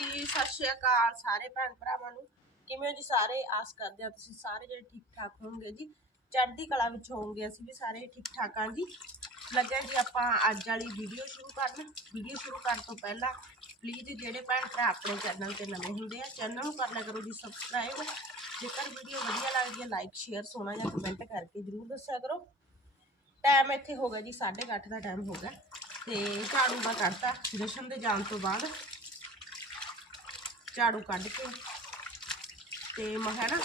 ਜੀ, ਸਤਿ ਸ਼੍ਰੀ ਅਕਾਲ ਸਾਰੇ ਭੈਣ ਭਰਾਵਾਂ ਨੂੰ। ਕਿਵੇਂ ਹੋ ਜੀ ਸਾਰੇ? ਆਸ ਕਰਦੇ ਹਾਂ ਤੁਸੀਂ ਸਾਰੇ ਜਿਹੜੇ ਠੀਕ ਠਾਕ ਹੋਵੋਗੇ ਜੀ। ਚੜ੍ਹਦੀ ਕਲਾ ਵਿੱਚ ਹੋਵੋਗੇ, ਅਸੀਂ ਵੀ ਸਾਰੇ ਠੀਕ ਠਾਕ ਹਾਂ ਜੀ। ਲੱਗਿਆ ਜੀ ਆਪਾਂ ਅੱਜ ਵਾਲੀ ਵੀਡੀਓ ਸ਼ੁਰੂ ਕਰਨ। ਵੀਡੀਓ ਸ਼ੁਰੂ ਕਰਨ ਤੋਂ ਪਹਿਲਾਂ ਪਲੀਜ਼ ਜਿਹੜੇ ਭੈਣ ਭਰਾ ਆਪਣੇ ਚੈਨਲ ਤੇ ਨਵੇਂ ਹੁੰਦੇ ਆ ਚੈਨਲ ਨੂੰ ਕਰ ਲਿਆ ਕਰੋ ਜੀ ਸਬਸਕ੍ਰਾਈਬ ਜੇਕਰ ਵੀਡੀਓ ਵਧੀਆ ਲੱਗਦੀ ਹੈ ਲਾਈਕ ਸ਼ੇਅਰ ਸੋਨਾ ਜਾਂ ਕਮੈਂਟ ਕਰਕੇ ਜਰੂਰ ਦੱਸਿਆ ਕਰੋ। ਟਾਈਮ ਇੱਥੇ ਹੋ ਗਿਆ ਜੀ 8:30 ਦਾ ਟਾਈਮ ਹੋ ਗਿਆ। ਤੇ ਝਾੜੂ ਦਾ ਕਰਤਾ, ਜਸ਼ਨ ਦੇ ਜਾਣ ਤੋਂ ਬਾਅਦ ਝਾੜੂ ਕੱਢ ਕੇ ਤੇ ਮੈਂ ਕਿਹਾ ਨਾ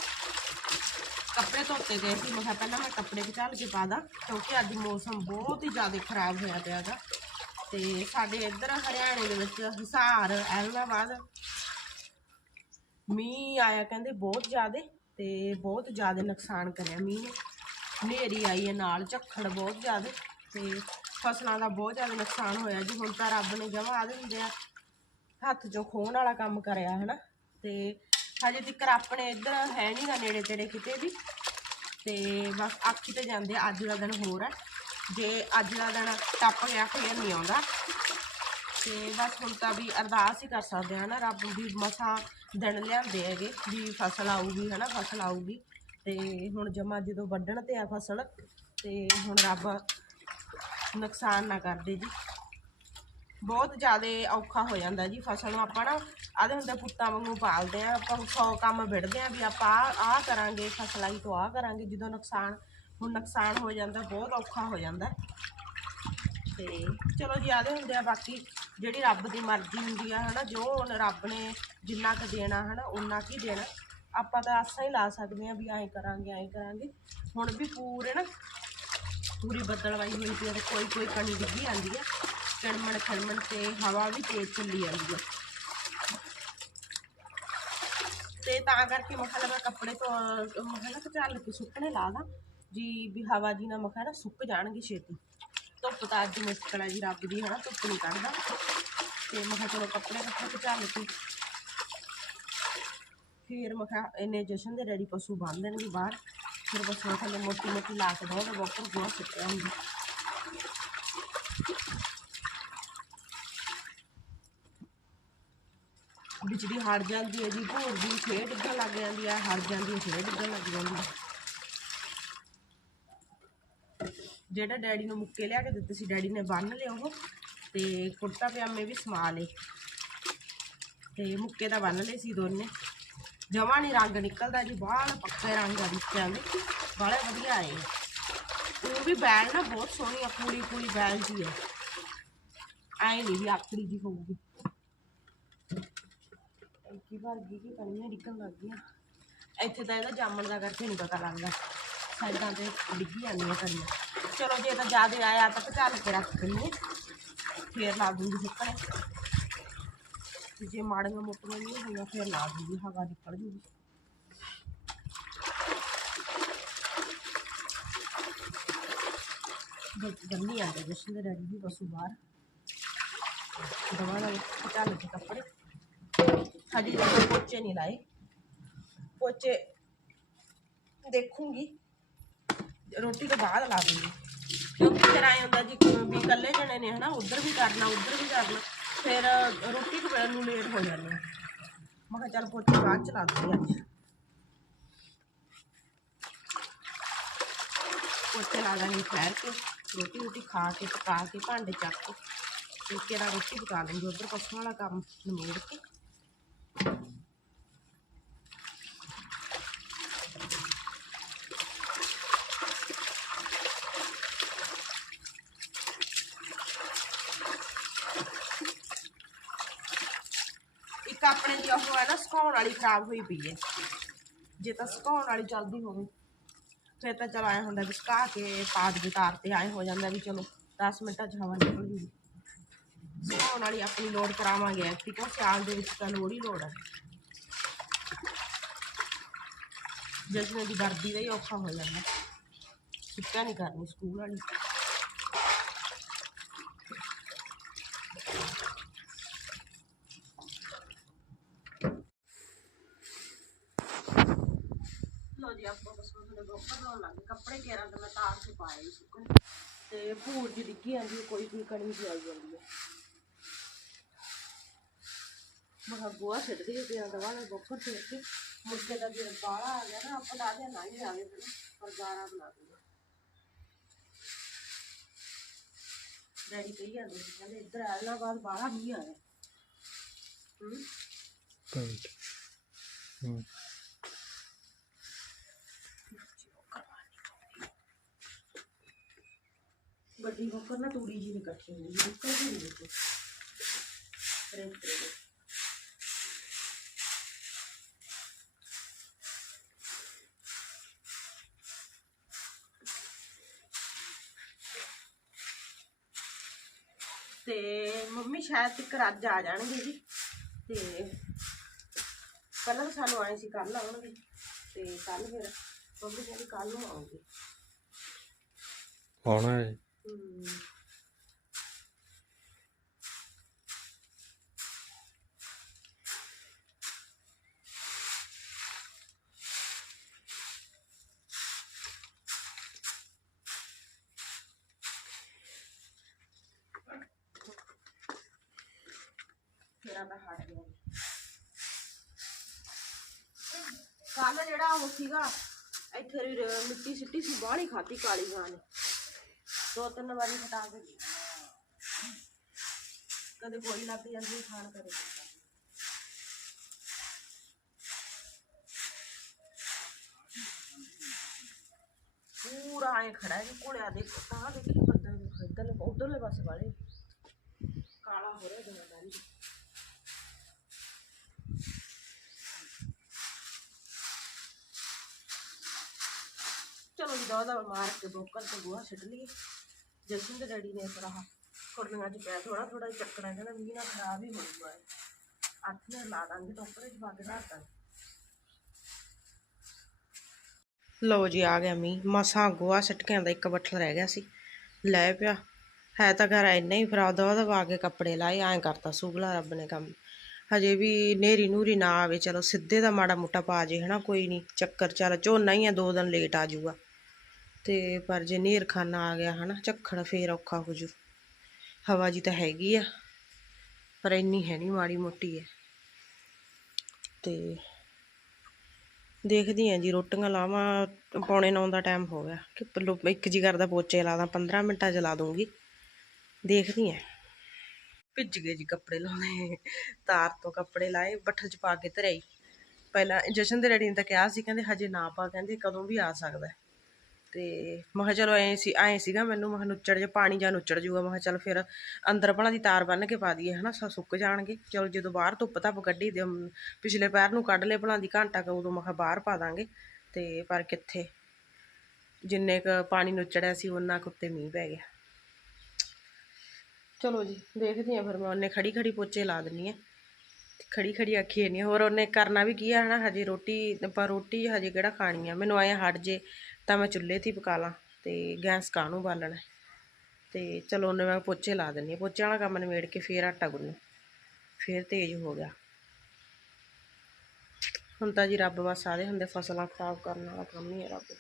ਕੱਪੜੇ ਧੋਤੇ ਗਏ ਸੀ, ਮੈਂ ਕਿਹਾ ਪਹਿਲਾਂ ਮੈਂ ਕੱਪੜੇ ਵਿਚਾਲ ਕੇ ਪਾ ਦਾਂ, ਕਿਉਂਕਿ ਅੱਜ ਮੌਸਮ ਬਹੁਤ ਹੀ ਜ਼ਿਆਦਾ ਖਰਾਬ ਹੋਇਆ ਪਿਆ ਗਾ ਤੇ ਸਾਡੇ ਇੱਧਰ ਹਰਿਆਣੇ ਦੇ ਵਿੱਚ ਹਿਸਾਰ, ਐਲਨਾਬਾਦ ਮੀਂਹ ਆਇਆ ਕਹਿੰਦੇ ਬਹੁਤ ਜ਼ਿਆਦਾ ਤੇ ਬਹੁਤ ਜ਼ਿਆਦਾ ਨੁਕਸਾਨ ਕਰਿਆ ਮੀਂਹ ਨੇ। ਹਨੇਰੀ ਆਈ ਹੈ ਨਾਲ, ਝੱਖੜ ਬਹੁਤ ਜ਼ਿਆਦਾ ਤੇ ਫਸਲਾਂ ਦਾ ਬਹੁਤ ਜ਼ਿਆਦਾ ਨੁਕਸਾਨ ਹੋਇਆ ਜੀ। ਹੁਣ ਤਾਂ ਰੱਬ ਨੇ ਜਮਾ ਆਦੇ ਹੁੰਦੇ ਆ। ਹੱਥ ਚੋਂ ਖੋਣ ਵਾਲਾ ਕੰਮ ਕਰਿਆ, ਹਨਾ? ਤੇ ਹਜੇ ਤੱਕ ਆਪਣੇ ਇੱਧਰ ਹੈ ਨਹੀਂ ਗਾ ਨੇੜੇ ਤੇੜੇ ਕਿਤੇ ਵੀ। ਤੇ ਬਸ ਆਖੀ ਤੇ ਜਾਂਦੇ ਅੱਜ ਦਾ ਦਿਨ ਹੋਰ ਹੈ ਜੇ ਅੱਜ ਦਾ ਦਿਨ ਟੱਪ ਗਿਆ, ਫੇਰ ਨਹੀਂ ਆਉਂਦਾ। ਤੇ ਬਸ ਹੁਣ ਤਾਂ ਵੀ ਅਰਦਾਸ ਹੀ ਕਰ ਸਕਦੇ ਹਾਂ ਨਾ ਰੱਬ ਵੀ ਮਸਾ ਦਿਨ ਲਿਆਂਦੇ ਹੈਗੇ, ਵੀ ਫਸਲ ਆਊਗੀ, ਹਨਾ? ਫਸਲ ਆਊਗੀ। ਤੇ ਹੁਣ ਜਮਾ ਜਦੋਂ ਵੱਢਣ ਤੇ ਆ ਫਸਲ, ਤੇ ਹੁਣ ਰੱਬ ਨੁਕਸਾਨ ਨਾ ਕਰਦੇ ਜੀ। ਬਹੁਤ ਜ਼ਿਆਦਾ ਔਖਾ ਹੋ ਜਾਂਦਾ ਜੀ ਫਸਲ ਨੂੰ। ਆਪਾਂ ਨਾ ਆਦੇ ਹੁੰਦੇ ਪੁੱਤਾਂ ਵਾਂਗੂ ਪਾਲਦੇ ਆ ਆਪਾਂ ਸੌ ਕੰਮ ਵਿੜਦੇ ਆ ਵੀ ਆਪਾਂ ਆਹ ਆਹ ਕਰਾਂਗੇ, ਫਸਲਾਂ ਹੀ ਤੋਂ ਆਹ ਕਰਾਂਗੇ, ਜਦੋਂ ਨੁਕਸਾਨ, ਹੁਣ ਨੁਕਸਾਨ ਹੋ ਜਾਂਦਾ, ਬਹੁਤ ਔਖਾ ਹੋ ਜਾਂਦਾ। ਤੇ ਚਲੋ ਜੀ ਆਦੇ ਹੁੰਦੇ ਆ ਬਾਕੀ ਜਿਹੜੀ ਰੱਬ ਦੀ ਮਰਜ਼ੀ ਹੁੰਦੀ ਆ, ਹਨਾ, ਜੋ ਹੁਣ ਰੱਬ ਨੇ ਜਿੰਨਾ ਕੁ ਦੇਣਾ, ਹਨਾ ਉਨਾ ਕੀ ਦੇਣਾ। ਆਪਾਂ ਤਾਂ ਆਸਾਂ ਹੀ ਲਾ ਸਕਦੇ ਆ ਵੀ ਐਂ ਕਰਾਂਗੇ ਐਂ ਕਰਾਂਗੇ। ਹੁਣ ਵੀ ਪੂਰੇ ਨਾ, ਪੂਰੀ ਬੱਦਲਵਾਈ ਹੋਈ ਪਈ ਆ ਕੋਈ ਕੋਈ ਕਣੀ ਡਿੱਗੀ ਜਾਂਦੀ ਹੈ ਕਣਮਣ ਖਣਮਣ ਤੇ ਹਵਾ ਵੀ ਤੇਜ਼ ਚੱਲੀ ਜਾਂਦੀ ਆ। ਤੇ ਤਾਂ ਕਰਕੇ ਮੈਂ ਕੱਪੜੇ ਤੋਂ ਮੈਂ ਕਿਹਾ ਚੱਲ ਕੇ ਸੁੱਕਣੇ ਲਾ ਦਾਂ। ਜੀ ਵੀ ਹਵਾ ਜੀ ਨਾਲ ਮੈਂ ਨਾ ਸੁੱਕ ਜਾਣਗੇ ਛੇਤੀ। ਧੁੱਪ ਤਾਂ ਅੱਜ ਮੁਸ਼ਕਲ ਹੈ ਜੀ, ਰੱਬ ਦੀ ਹਨਾ, ਧੁੱਪ ਨਹੀਂ ਕੱਢਦਾ। ਤੇ ਮੈਂ ਕਿਹਾ ਚਲੋ ਕੱਪੜੇ ਕੱਪੜੇ ਤੇ ਚੱਲ ਕੇ। ਫਿਰ ਮੈਂ ਕਿਹਾ ਇਹਨੇ ਜਸ਼ਨ ਦੇ ਡੈਡੀ ਪਸ਼ੂ ਬੰਨ ਦੇਣਗੇ ਬਾਹਰ। ਫਿਰ ਬਸ ਮੈਂ ਥੱਲੇ ਮੋਟੀ ਮੋਟੀ ਲਾ ਕੇ ਦਵਾਂਗੇ ਬੋਕਰ ਗੋਹਾ ਸੁੱਟਿਆ ਹੁੰਦਾ। ਬਿਜਲੀ ਹਟ ਜਾਂਦੀ ਹੈ ਜੀ, ਭੋਰ ਦੀ ਫੇਰ ਡਿੱਗਣ ਲੱਗ ਜਾਂਦੀ ਹੈ, ਹਟ ਜਾਂਦੀ ਹੈ ਫੇਰ ਡਿੱਗਣ ਲੱਗ ਜਾਂਦੀ ਹੈ। ਜਿਹੜਾ ਡੈਡੀ ਨੂੰ ਮੁੱਕੇ ਲਿਆ ਕੇ ਦਿੱਤੇ ਸੀ, ਡੈਡੀ ਨੇ ਬੰਨ ਲਿਆ ਉਹ, ਤੇ ਕੁੜਤਾ ਪਜਾਮੇ ਵੀ ਸਮਾ ਲਏ। ਤੇ ਮੁੱਕੇ ਦਾ ਬੰਨ ਲਏ ਸੀ ਦੋਨੇ। ਜਮਾ ਨਹੀਂ ਰੰਗ ਨਿਕਲਦਾ ਜੀ ਬਾਹਰ ਪੱਕੇ ਰੰਗ ਆ ਮੁੱਕਿਆਂ ਦੇ ਬਾਹਲੇ ਵਧੀਆ ਆਏ ਉਹ ਵੀ ਬੈਲ ਨਾ ਬਹੁਤ ਸੋਹਣੀ ਆ ਪੂਰੀ ਪੂਰੀ ਬੈਲ ਜੀ ਹੈ ਐ ਨਹੀਂ ਵੀ ਆਖੜੀ ਜੀ ਹੋਊਗੀ। ਕੀ ਵਾਰ ਗਈ ਕਿ ਕਣੀਆਂ ਡਿੱਗਣ ਲੱਗ ਗਈਆਂ ਇੱਥੇ ਤਾਂ ਇਹਦਾ ਜਾਮਣ ਦਾ ਕਰਕੇ ਨਹੀਂ ਪਤਾ ਲੱਗਦਾ। ਸਾਈਡਾਂ ਤੇ ਡਿੱਗੀ ਜਾਂਦੀਆਂ ਕਣੀਆਂ ਚਲੋ ਜੇ ਤਾਂ ਜ਼ਿਆਦਾ ਆਇਆ ਤਾਂ ਘਟਾਲ ਕੇ ਰੱਖ ਦਿੰਦੇ ਫੇਰ ਲਾ ਦੂੰਗੀ ਸੁੱਕਣੇ। ਤੇ ਜੇ ਮਾੜੀਆਂ ਮੋਟੀਆਂ ਨਹੀਂ ਹੋਈਆਂ ਫੇਰ ਲਾ ਦੂੰਗੀ ਹਵਾ ਨਿਕਲ ਜੂਗੀ। ਗੰਨੀ ਆ ਗਈ ਜਸ਼ਨ ਦੇ ਡੈਡੀ ਦੀ ਪਸ਼ੂ ਬਾਹਰ। ਦਵਾ ਨਾਲ ਘਟਾਲ ਕੇ ਹਜੇ ਪੋਚੇ ਨਹੀਂ ਲਾਏ। ਪੋਚੇ ਦੇਖੂੰਗੀ। ਰੋਟੀ ਤੋਂ ਬਾਅਦ ਲਾ ਦੂੰਗੀ। ਕਿਉਂਕਿ ਫਿਰ ਆਏ ਹੁੰਦਾ ਜੀ ਵੀ ਇਕੱਲੇ ਜਣੇ ਨੇ ਹਨਾ, ਉਧਰ ਵੀ ਕਰਨਾ, ਉਧਰ ਵੀ ਕਰਨਾ। ਫਿਰ ਰੋਟੀ ਤੋਂ ਨੂੰ ਲੇਟ ਹੋ ਜਾਂਦੇ ਮੈਂ ਕਿਹਾ ਚੱਲ ਪੋਚੇ ਬਾਅਦ ਚ ਲਾ ਦੂੰਗੀ ਅੱਜ। ਪੋਚੇ ਲਾ ਦਾਂਗੇ ਠਹਿਰ ਕੇ ਰੋਟੀ ਰੋਟੀ ਖਾ ਕੇ, ਪਕਾ ਕੇ, ਭਾਂਡੇ ਚੱਕ ਕੇ ਤੇ ਰੋਟੀ ਪਕਾ ਲੂੰਗੀ ਉਧਰ ਪਸ਼ੂਆਂ ਵਾਲਾ ਕੰਮ ਨਿਬੇੜ ਕੇ ਇੱਕ ਆਪਣੇ ਦੀ ਉਹ ਹੈ ਨਾ ਸੁਕਾਉਣ ਵਾਲੀ ਖਰਾਬ ਹੋਈ ਪਈ ਹੈ ਜੇ ਤਾਂ ਸੁਕਾਉਣ ਵਾਲੀ ਚੱਲਦੀ ਹੋਵੇ, ਫਿਰ ਤਾਂ ਚਲ ਆਏ ਹੁੰਦਾ ਵੀ ਸੁਕਾ ਕੇ ਪਾਦ ਦੇ ਤਾਰ ਤੇ ਆਏ ਹੋ ਜਾਂਦਾ ਵੀ ਚਲੋ 10 ਮਿੰਟਾਂ 'ਚ ਹਵਾ ਨਿਕਲ ਜੂਗੀ ਸੁਕਾਉਣ ਵਾਲੀ ਆਪਣੀ ਲੋਡ ਕਰਾਵਾਂਗੇ ਠੀਕ ਹੈ ਸਿਆਲ ਦੇ ਵਿੱਚ ਤਾਂ ਲੋੜ ਹੀ ਲੋੜ ਹੈ ਜਿਸਨੇ ਦੀ ਵਰਦੀ ਦਾ ਹੀ ਔਖਾ ਹੋ ਜਾਂਦਾ। ਸੁੱਕਾ ਨਹੀਂ ਕਰਨੀ ਸਕੂਲ ਵਾਲੀ ਲੋ ਜੀ ਆਪਾਂ ਬਸ ਉਹਨੇ ਬੋਕਰ ਲਾਉਣ ਲੱਗੇ ਕੱਪੜੇ ਕੇਰਾਂ ਤੇ ਮੈਂ ਤਾਰ ਕੇ ਪਾਏ ਸੀ ਸੁੱਕਣੇ। ਤੇ ਭੂਰ ਜੀ ਡਿੱਗੀ ਜਾਂਦੀ ਹੈ, ਕੋਈ ਕੋਈ ਕਣੀ ਜੀ ਆਈ ਜਾਂਦੀ ਹੈ ਮਗਾ ਗੋਆ ਛੱਡਦੀ ਤੇ ਆ ਦਵਾ ਨਾਲ ਬੋਕਰ ਤੇ ਕੇ ਮੁਰਗੇ ਦਾ ਜੇ ਬਾਲਾ ਆ ਗਿਆ ਨਾ ਆਪਾਂ ਲਾ ਦੇ ਨਾ ਹੀ ਆਵੇ ਫਿਰ ਪਰ ਗਾਣਾ ਬਣਾ ਦੂੰਗਾ ਡੈਡੀ ਕਹੀ ਜਾਂਦੇ ਸੀ ਕਹਿੰਦੇ ਇੱਧਰ ਐਲਨਾਬਾਦ ਬਾਲਾ ਨਹੀਂ ਆਇਆ ਹੂੰ। point. ਵੱਡੀ ਬੋਕਰ ਨਾ ਤੂੜੀ ਜੀ ਨਹੀਂ ਇਕੱਠੀ ਹੁੰਦੀ ਬੋਕਰ ਜੀ ਨਹੀਂ ਵਿੱਚ ਰੇਤ ਤੇ ਤੇ ਮੰਮੀ ਸ਼ਾਇਦ ਤੱਕ ਅੱਜ ਆ ਜਾਣਗੇ ਜੀ। ਤੇ ਪਹਿਲਾਂ ਸਾਨੂੰ ਆਏ ਸੀ ਕੱਲ ਆਉਣਗੇ। ਤੇ ਕੱਲ ਫਿਰ ਮੰਮੀ ਕਹਿੰਦੀ ਕੱਲ ਨੂੰ ਆਉਂਗੇ। ਆਉਣਾ ਹੈ। ਹਮ ਤਾਂ ਹਟ ਗਿਆ। ਕੱਲ ਜਿਹੜਾ ਉਹ ਸੀਗਾ, ਇੱਥੇ ਮਿੱਟੀ ਸਿੱਟੀ ਸੀ, ਬਾਹਲੀ ਖਾਤੀ ਕਾਲੀ ਗਾਂ ਨੇ। ਦੋ ਤਿੰਨ ਵਾਰੀ ਹਟਾ ਕੇ ਗਈ। ਕਦੇ ਕੋਈ ਲੱਗ ਜਾਂਦੀ ਖਾਣ ਕਰੇ ਪੂਰਾ ਐ ਖੜਾ ਹੈ ਕੋਲਿਆ ਦੇ ਤਾਂ ਦੇਖੀ ਬੱਦਲ ਦੇ ਇੱਧਰਲੇ ਉਧਰਲੇ ਪਾਸੇ ਵਾਲੇ ਕਾਲਾ ਹੋ ਰਿਹਾ ਜਮਾਦਾਰੀ ਚਲੋ ਜੀ ਦਾ ਮਾਰ ਕੇ ਬੋਕਰ ਤੇ ਗੋਹਾ ਛੱਡ ਲਈਏ ਜਸ਼ਨ ਦੇ ਡੈਡੀ ਨੇ ਫੜਾ ਕੁਰਲੀਆਂ ਚ ਪਿਆ ਥੋੜਾ ਥੋੜਾ ਚੱਕਣਾ, ਕਹਿੰਦਾ ਮੀਂਹ ਨਾਲ ਖਰਾਬ ਹੀ ਹੋਊਗਾ ਇਹ। ਹੱਥ ਨਾਲ ਲਾ ਦਾਂਗੇ ਟੋਕਰੇ ਚ ਪਾ ਕੇ ਰੱਖ ਦਾਂਗੇ। ਲਓ ਜੀ, ਆ ਗਿਆ ਮੀ ਮਸਾਂ ਗੋਹਾ ਸਟਕਿਆਂ ਦਾ ਇੱਕ ਬੱਠਲ ਰਹਿ ਗਿਆ ਸੀ। ਲੈ ਪਿਆ। ਹੈ ਤਾਂ ਘਰ ਇੰਨਾ ਹੀ ਫਰਾ ਦਵਾ ਦਵਾ ਕੇ ਕੱਪੜੇ ਲਾਏ, ਐਂ ਕਰਤਾ ਸੁਗਲਾ ਰੱਬ ਨੇ ਕੰਮ। ਹਜੇ ਵੀ ਨੇਰੀ ਨੂਰੀ ਨਾ ਆਵੇ, ਚਲੋ ਸਿੱਧੇ ਦਾ ਮਾੜਾ ਮੋਟਾ ਪਾ ਜੇ, ਹਨਾ, ਕੋਈ ਨਹੀਂ, ਚੱਕਰ ਚੱਲ, ਝੋਨਾ ਹੀ ਆ, ਦੋ ਦਿਨ ਲੇਟ ਆ ਜਾਊਗਾ। ਤੇ ਪਰ ਜੇ ਨੇਰ ਖਾਨਾ ਆ ਗਿਆ ਹਨਾ, ਝੱਖੜ ਫੇਰ ਔਖਾ ਹੋ ਜੂ। ਹਵਾ ਜੀ ਤਾਂ ਹੈਗੀ ਆ, ਪਰ ਇੰਨੀ ਹੈ ਨਹੀਂ ਮਾੜੀ ਮੋਟੀ ਹੈ ਤੇ ਦੇਖਦੀ ਆਂ ਜੀ, ਰੋਟੀਆਂ ਲਾਵਾਂ, ਪੌਣੇ 9 ਦਾ ਟਾਈਮ ਹੋ ਗਿਆ। ਕਿ ਪਲੋ- ਇੱਕ ਜੀ ਕਰਦਾ ਪੋਚੇ ਲਾ ਦਾਂ 15 ਮਿੰਟਾਂ ਚ ਲਾ ਦੂੰਗੀ। ਦੇਖਦੀ ਆਂ। ਭਿੱਜ ਗਏ ਜੀ ਕੱਪੜੇ ਲਾਉਣੇ, ਤਾਰ ਤੋਂ ਕੱਪੜੇ ਲਾਏ, ਬੱਠਲ ਚ ਪਾ ਕੇ ਧਰਿਆਈ। ਪਹਿਲਾਂ ਜਸ਼ਨ ਦੇ ਰੈਡੀ ਨੇ ਤਾਂ ਕਿਹਾ ਸੀ, ਕਹਿੰਦੇ ਹਜੇ ਨਾ ਪਾ, ਕਹਿੰਦੇ ਕਦੋਂ ਵੀ ਆ ਸਕਦਾ। ਤੇ ਮੈਂ ਚਲੋ ਐ ਸੀ, ਐ ਸੀਗਾ ਮੈਨੂੰ, ਮੈਂ ਕਿਹਾ ਨੁੱਚੜ ਜੇ ਪਾਣੀ ਜਾਂ ਨੁੱਚੜ ਜੂਗਾ ਮੈਂ ਕਿਹਾ ਚਲ ਫਿਰ ਅੰਦਰ ਭਲਾ ਦੀ ਤਾਰ ਬੰਨ ਕੇ ਪਾ ਦਈਏ, ਹਨਾ ਸੁੱਕ ਜਾਣਗੇ। ਚਲੋ ਜਦੋਂ ਬਾਹਰ ਧੁੱਪ ਧੱਪ ਕੱਢੀ ਦੇ ਪਿਛਲੇ ਪੈਰ ਨੂੰ ਕੱਢ ਲਏ, ਭਲਾ ਦੀ ਘੰਟਾ ਕੁ ਉਦੋਂ ਮੈਂ ਕਿਹਾ ਬਾਹਰ ਪਾ ਦਾਂਗੇ। ਤੇ ਪਰ ਕਿੱਥੇ? ਜਿੰਨੇ ਕ ਪਾਣੀ ਨੁੱਚੜਿਆ ਸੀ ਉਹਨਾਂ ਕੁ ਉੱਤੇ ਮੀਂਹ ਪੈ ਗਿਆ। ਚਲੋ ਜੀ, ਦੇਖਦੀ ਆ ਫਿਰ ਮੈਂ, ਉਹਨੇ ਖੜੀ ਖੜੀ ਪੋਚੇ ਲਾ ਦਿੰਨੀ ਆ। ਖੜੀ ਖੜੀ ਆਖੀ ਨਹੀਂ ਹੋਰ ਉਹਨੇ ਕਰਨਾ ਵੀ ਕੀ ਆ, ਹਨਾ, ਹਜੇ ਰੋਟੀ ਪਰ ਰੋਟੀ ਹਜੇ ਕਿਹੜਾ ਖਾਣੀ ਆ? ਮੈਨੂੰ ਆਇਆ ਹਟ ਜੇ ਤਾਂ ਮੈਂ ਚੁੱਲ੍ਹੇ 'ਤੇ ਪਕਾ ਲਾਂ ਤੇ ਗੈਸ ਕਾਹਨੂੰ ਬਾਲਣਾ। ਤੇ ਚਲੋ ਉਹਨੇ ਮੈਂ ਪੋਚੇ ਲਾ ਦਿੰਦੀ ਹਾਂ ਪੋਚੇ ਵਾਲਾ ਕੰਮ ਨਿਬੇੜ ਕੇ ਫਿਰ ਆਟਾ ਗੁੰਨੂ। ਫਿਰ ਤੇਜ਼ ਹੋ ਗਿਆ। ਹੁਣ ਤਾਂ ਜੀ ਰੱਬ ਬਸ ਸਾਰੇ ਹੁੰਦੇ ਫਸਲਾਂ ਖਰਾਬ ਕਰਨ ਵਾਲਾ ਕੰਮ ਹੀ ਹੈ ਰੱਬ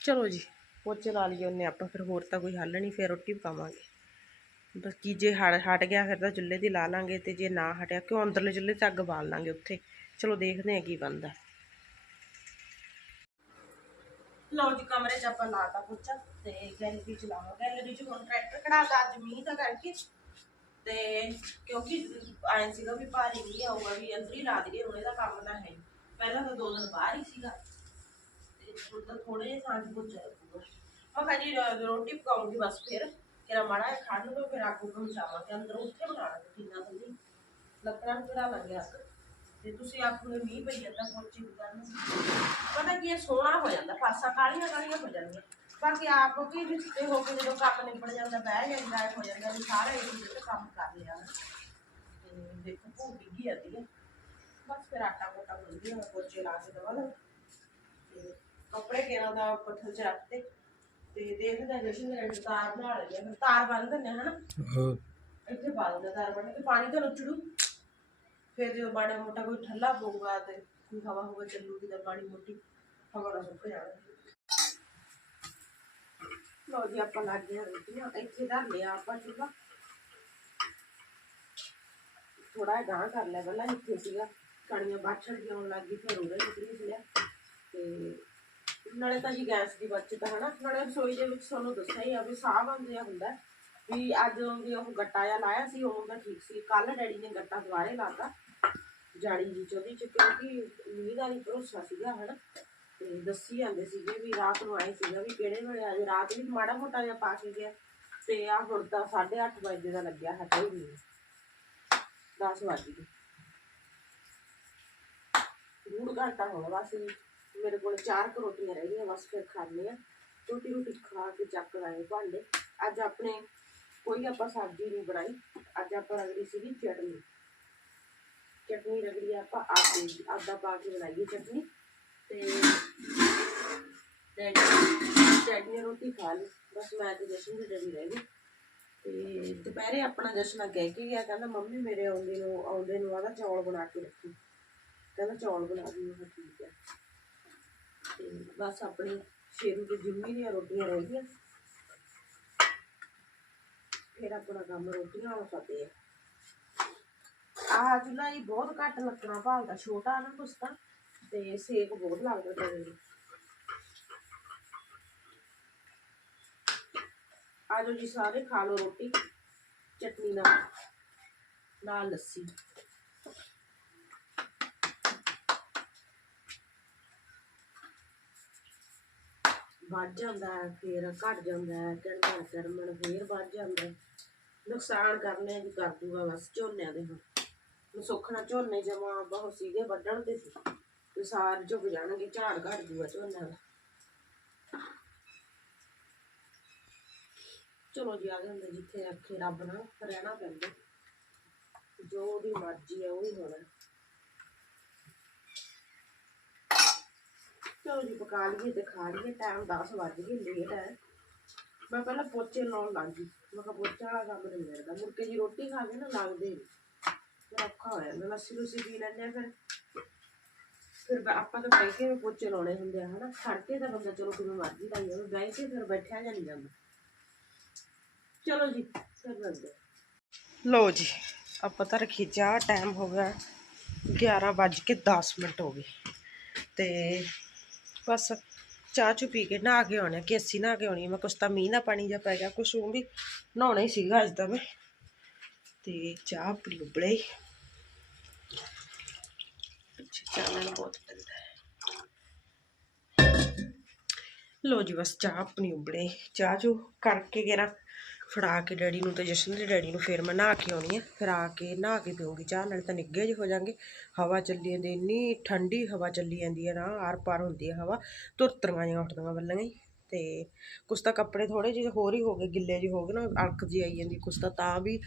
ਚਲੋ ਜੀ, ਪੋਚੇ ਲਾ ਲਈਏ ਉਹਨੇ ਆਪਾਂ, ਫਿਰ ਹੋਰ ਤਾਂ ਕੋਈ ਹੱਲ ਨਹੀਂ ਫਿਰ ਰੋਟੀ ਪਕਾਵਾਂਗੇ। ਬਸ ਕੀ ਜੇ ਹਟ ਹਟ ਗਿਆ ਫਿਰ ਤਾਂ ਚੁੱਲ੍ਹੇ ਦੀ ਲਾ ਲਾਂਗੇ ਤੇ ਜੇ ਨਾ ਹਟਿਆ, ਕਿਉਂ ਅੰਦਰਲੇ ਚੁੱਲ੍ਹੇ 'ਤੇ ਅੱਗ ਬਾਲ ਲਾਂਗੇ ਉੱਥੇ? ਚਲੋ ਦੇਖਦੇ ਹਾਂ ਕੀ ਬਣਦਾ। ਲਓ ਜੀ ਕਮਰੇ 'ਚ ਆਪਾਂ ਲਾਤਾ ਪੋਚਾ ਤੇ ਗੈਲਰੀ 'ਚ ਲਾਵਾਂ। ਗੈਲਰੀ 'ਚ ਹੁਣ ਟਰੈਕਟਰ ਕਢਾਤਾ, ਅੱਜ ਮੀਂਹ ਦਾ ਕਰਕੇ। ਤੇ ਕਿਉਂਕਿ ਆਏ ਸੀਗਾ ਵੀ ਭਾਰੀ ਨਹੀਂ ਆਊਗਾ ਵੀ ਅੰਦਰ ਹੀ ਲਾ ਦਈਏ, ਹੁਣ ਇਹਦਾ ਕੰਮ ਤਾਂ ਹੈ ਪਹਿਲਾਂ ਤਾਂ ਦੋ ਦਿਨ ਬਾਹਰ ਹੀ ਸੀਗਾ। ਤੇ ਹੁਣ ਤਾਂ ਥੋੜੇ ਜਿਹੇ ਸਾਂਝ ਪੁੱਛ ਰੱਖੂਗਾ ਮੈਂ ਕਿਹਾ ਜੀ ਰੋਟੀ ਪਕਾਉਂਗੀ ਬਸ ਫਿਰ। ਕਿਰਾ ਮਾੜਾ ਜਿਹਾ ਖਾ ਫਿਰ ਆਗੂ ਨੂੰ ਚਾਵਾਂਗੇ ਅੰਦਰ ਉੱਥੇ ਬਣਾ ਲਾਂਗੇ, ਕਿੰਨਾ ਥੱਲੀ ਲੱਕੜਾਂ ਨੂੰ ਚੜਾ ਲਾਂਗੇ ਅੱਗ। ਤੇ ਤੁਸੀਂ ਆਖੋਗੇ ਮੀਂਹ ਪਈ ਜਾਂਦਾ ਦੀ ਕਰਨ ਪਤਾ ਕੀ ਹੈ ਸੋਹਣਾ ਹੋ ਜਾਂਦਾ ਫਾਸਾ ਕਾਲੀਆਂ ਕਾਲੀਆਂ ਹੋ ਜਾਂਦੀਆਂ ਬਾਕੀ ਆਪ ਕੀ ਰਿਸ਼ਤੇ ਹੋ ਕੇ ਜਦੋਂ ਕੰਮ ਨਿਬੜ ਜਾਂਦਾ ਬਹਿ ਜਾਂਦਾ ਹੈ, ਜਾਂਦਾ ਵੀ ਸਾਰਾ ਇੱਕ ਦੂਜੇ ਕੰਮ ਕਰ ਲਿਆ ਨਾ। ਤੇ ਦੇਖੋ ਭੂਖ ਡਿੱਗੀ ਜਾਂਦੀ ਹੈ। ਬਸ ਫਿਰ ਆਟਾ ਮੋਟਾ ਗੁੰਦੀ ਮੈਂ ਪੋਚੇ ਲਾ ਕੇ ਦਵਾ ਲਾਂ ਤੇ ਕੱਪੜੇ ਕਿਹਨਾਂ ਦਾ ਪੱਥਰ ਚ ਰੱਖਤੇ ਤੇ ਦੇਖਦੇ ਜਸ਼ਨ ਦੇ ਤਾਰ ਬਣਾ ਫਿਰ ਤਾਰ ਬੰਨ ਦਿੰਦੇ ਹਨਾ? ਇੱਥੇ ਦਿੰਦੇ ਤਾਰ ਬੰਨ ਕੇ ਪਾਣੀ ਤਾਂ ਨੁੱਚੜੂ। ਫਿਰ ਜਦੋਂ ਮਾੜਾ ਮੋਟਾ ਕੋਈ ਠੱਲਾ ਪਊਗਾ ਤੇ ਕੋਈ ਹਵਾ ਹੋਵੇ ਚੱਲੂਗੀ ਤਾਂ ਪਾਣੀ ਮੋਟੀ ਹਵਾ ਨਾਲ ਸੁੱਕ ਜਾਣਾ ਲੋ ਜੀ ਆਪਾਂ ਲੱਗ ਗਏ ਰੋਟੀਆਂ ਇੱਥੇ ਧਰ ਲਿਆ ਆਪਾਂ ਚੁੱਲ੍ਹਾ ਥੋੜਾ ਗਾਂ ਕਰ ਲਿਆ ਪਹਿਲਾਂ ਇੱਥੇ ਸੀਗਾ ਕਣੀਆਂ ਬਾਛੜ ਜਿਉਣ ਲੱਗ ਗਈ ਫਿਰ ਉਹਦੇ ਨਿਕਲੀ ਸੀ ਲਿਆ ਤੇ ਨਾਲੇ ਤਾਂ ਜੀ ਗੈਸ ਦੀ ਬਚਤ ਹੈ ਨਾ ਨਾਲੇ ਰਸੋਈ ਦੇ ਵਿੱਚ ਤੁਹਾਨੂੰ ਦੱਸਿਆ ਹੀ ਆ ਵੀ ਸਾਹ ਬੰਦਿਆ ਹੁੰਦਾ ਹੈ। ਵੀ ਅੱਜ ਵੀ ਉਹ ਗੱਟਾ ਜਿਹਾ ਲਾਇਆ ਸੀ ਉਹ ਤਾਂ ਠੀਕ ਸੀ ਕੱਲ ਡੈਡੀ ਨੇ ਗੱਟਾ ਦੁਬਾਰੇ ਲਾਤਾ ਜਾੜੀ ਜੀ ਚੋਦੀ ਚ ਕਿਉਂਕਿ ਮੀਂਹ ਦਾ ਨਹੀਂ ਭਰੋਸਾ ਸੀਗਾ ਹਨਾ। ਤੇ ਦੱਸੀ ਜਾਂਦੇ ਸੀਗੇ ਵੀ ਰਾਤ ਨੂੰ ਆਏ ਸੀਗਾ ਵੀ ਕਿਹੜੇ ਵੇਲੇ ਅੱਜ ਰਾਤ ਵੀ ਮਾੜਾ ਮੋਟਾ ਜਿਹਾ ਪਾ ਕੇ ਗਿਆ। ਤੇ ਆ ਹੁਣ ਤਾਂ 8:30 ਵਜੇ ਦਾ ਲੱਗਿਆ ਹਟਾ ਹੀ ਨਹੀਂ। 10 ਵਜੇ ਗਏ। ਘੰਟਾ ਹੋ ਗਿਆ ਬਸ ਮੇਰੇ ਕੋਲ ਚਾਰ ਕੁ ਰੋਟੀਆਂ ਰਹਿ ਗਈਆਂ, ਬਸ ਫਿਰ ਖਾਣੇ ਆ ਰੋਟੀ ਰੋਟੀ ਖਾ ਕੇ ਚੱਕ ਲਾਏ ਭਾਂਡੇ। ਅੱਜ ਆਪਣੇ, ਕੋਈ ਆਪਾਂ ਸਬਜ਼ੀ ਨਹੀਂ ਬਣਾਈ। ਅੱਜ ਆਪਾਂ ਰਗੜੀ ਸੀਗੀ ਚਟਨੀ। ਚਟਨੀ ਰਗੜੀ ਆਪਾਂ ਆਟੇ ਦੀ ਆਦਾ ਪਾ ਕੇ ਬਣਾਈਏ ਚਟਨੀ। ਤੇ ਡੈਡੀ ਡੈਡੀ ਰੋਟੀ ਖਾ ਲਈ। ਬਸ ਮੈਂ ਤੇ ਜਸ਼ਨ ਦੇ ਡੈਡੀ ਰਹਿ ਗਏ ਤੇ ਦੁਪਹਿਰੇ ਆਪਣਾ ਜਸ਼ਨਾ ਕਹਿ ਕੇ ਗਿਆ, ਕਹਿੰਦਾ, ਮੰਮੀ, ਮੇਰੇ ਆਉਂਦੇ ਨੂੰ ਆਉਂਦੇ ਨੂੰ ਆਦਾ ਚੌਲ ਬਣਾ ਕੇ ਰੱਖੀ। ਕਹਿੰਦਾ, ਚੌਲ ਬਣਾ ਦੀ, ਮੈਂ ਕਿਹਾ, ਠੀਕ ਹੈ ਤੇ ਬਸ ਆਪਣੀ ਸ਼ੇਰੂ ਤੇ ਜਿੰਮੀ ਦੀਆਂ ਰੋਟੀਆਂ ਰਹਿ ਗਈਆਂ। ਫਿਰ ਆਪਣਾ ਕੰਮ ਰੋਟੀਆਂ ਵਾਲਾ ਕਰਦੇ ਆ। ਆਹ ਚੁੱਲ੍ਹਾ ਹੀ ਬਹੁਤ ਘੱਟ ਲੱਕੜਾਂ ਭਾਲਦਾ, ਛੋਟਾ ਨਾ ਕੁਛ ਤਾਂ ਤੇ ਸੇਕ ਬਹੁਤ ਲੱਗਦਾ ਤਵੇ ਨੂੰ ਆਜੋ ਜੀ ਸਾਰੇ ਖਾ ਲਓ ਰੋਟੀ, ਚਟਨੀ ਨਾਲ ਨਾਲ ਲੱਸੀ। ਵੱਧ ਜਾਂਦਾ ਹੈ, ਫਿਰ ਘਟ ਜਾਂਦਾ ਹੈ ਕਿਹੜਾ ਫੇਰ ਵੱਧ ਜਾਂਦਾ ਨੁਕਸਾਨ ਕਰਨੇ ਜੀ ਕਰ ਦੂਗਾ ਬਸ, ਝੋਨਿਆਂ ਦੇ ਹੁਣ ਹੁਣ। ਸੁੱਖਣਾ ਝੋਨੇ ਜਮਾ ਬਹੁਤ ਸੀਗੇ, ਵੱਢਣ ਤੇ ਸੀ। ਤੇ ਸਾਰ ਝੁਕ ਜਾਣਗੇ, ਝਾੜ ਘਟ ਜੂਗਾ ਝੋਨਿਆਂ ਦਾ। ਚਲੋ ਜੀ, ਆ ਜਾਂਦੇ ਜਿੱਥੇ ਆਖੇ ਰੱਬ ਨਾਲ ਰਹਿਣਾ ਪੈਂਦਾ। ਜੋ ਉਹਦੀ ਮਰਜ਼ੀ ਹੈ ਉਹ ਹੀ ਹੋਣਾ। ਚਲੋ ਜੀ, ਪਕਾ ਲਈਏ ਤੇ ਖਾ ਲਈਏ ਟਾਈਮ 10 ਵੱਜ ਗਏ ਲੇਟ ਹੈ ਮੈਂ ਪਹਿਲਾਂ ਪੋਚੇ ਲਾਉਣ ਲੱਗ ਗਈ। ਮੈਂ ਕਿਹਾ ਪੋਚਾ ਵਾਲਾ ਕੰਮ ਨਹੀਂ ਮਿਲਦਾ ਮੁੜ ਕੇ ਜੀ ਰੋਟੀ ਖਾ ਕੇ ਨਾ ਲੱਗਦੇ ਨੀ। ਫਿਰ ਔਖਾ ਹੋ ਜਾਂਦਾ ਲੱਸੀ ਲੁੱਸੀ ਪੀ ਲੈਂਦੇ ਆ ਫਿਰ। ਫਿਰ ਬ- ਆਪਾਂ ਤਾਂ ਬਹਿ ਕੇ ਵੀ ਪੋਚੇ ਲਾਉਣੇ ਹੁੰਦੇ ਆ, ਹਨਾ? ਖੜ ਕੇ ਤਾਂ ਬੰਦਾ ਚਲੋ ਕਿਵੇਂ ਮਰਜ਼ੀ ਲਾਈ ਜਾਵੇ, ਬਹਿ ਕੇ ਫਿਰ ਬੈਠਿਆ ਜਾਂ ਨਹੀਂ ਜਾਂਦਾ। ਚਲੋ ਜੀ, ਫਿਰ ਮਿਲਦੇ ਲੋ ਜੀ, ਆਪਾਂ ਤਾਂ ਰੱਖੀ ਚਾਹ ਟਾਈਮ ਹੋ ਗਿਆ 11 ਵੱਜ ਕੇ 10 ਮਿੰਟ ਹੋ ਗਏ। ਤੇ ਬਸ ਚਾਹ ਚੁ ਪੀ ਕੇ ਨਹਾ ਕੇ ਆਉਣੇ ਕੇਸੀ ਨਹਾ ਕੇ ਆਉਣੀ ਆ। ਮੈਂ ਕੁਛ ਤਾਂ ਮੀਂਹ ਦਾ ਪਾਣੀ ਜਿਹਾ ਪੈ ਗਿਆ, ਕੁਛ ਉਹ ਵੀ ਨਹਾਉਣਾ ਹੀ ਸੀਗਾ ਅੱਜ ਤਾਂ ਮੈਂ। ਤੇ ਚਾਹ ਆਪਣੀ ਉਬਲੇ ਹੀ ਪਿੱਛੇ ਬਹੁਤ ਪੈਂਦਾ ਹੈ। ਲੋ ਜੀ ਬਸ ਚਾਹ ਆਪਣੀ ਉਬਲੇ। ਚਾਹ ਚੂ ਕਰਕੇ ਗੇਰਾ ਫੜਾ ਕੇ ਡੈਡੀ ਨੂੰ ਤੇ ਜਸ਼ਨ ਦੇ ਡੈਡੀ ਨੂੰ ਫਿਰ ਮੈਂ ਨਹਾ ਕੇ ਆਉਣੀ ਆ। ਫਿਰ ਆ ਕੇ ਨਹਾ ਕੇ ਪੀਉਂਗੀ ਚਾਹ, ਨਾਲ ਤਾਂ ਨਿੱਗੇ ਜਿਹੇ ਹੋ ਜਾਣਗੇ। ਹਵਾ ਚੱਲੀ ਜਾਂਦੀ, ਇੰਨੀ ਠੰਡੀ ਹਵਾ ਚੱਲੀ ਜਾਂਦੀ ਹੈ ਨਾ, ਆਰ ਪਾਰ ਹੁੰਦੀ ਹੈ ਹਵਾ। ਤੁਰਤਰੀਆਂ ਜਿਹੀਆਂ ਉੱਠਦੀਆਂ ਬੱਲੀਆਂ ਹੀ। ਤੇ ਕੁਛ ਤਾਂ ਕੱਪੜੇ ਥੋੜੇ ਜਿਹੇ ਹੋਰ ਹੀ ਹੋ ਗਏ, ਗਿੱਲੇ ਜਿਹੇ ਹੋ ਗਏ ਨਾ, ਅਲਕ ਜੀ ਆਈ ਜਾਂਦੀ ਕੁਛ ਤਾਂ ਤਾਂ ਵੀ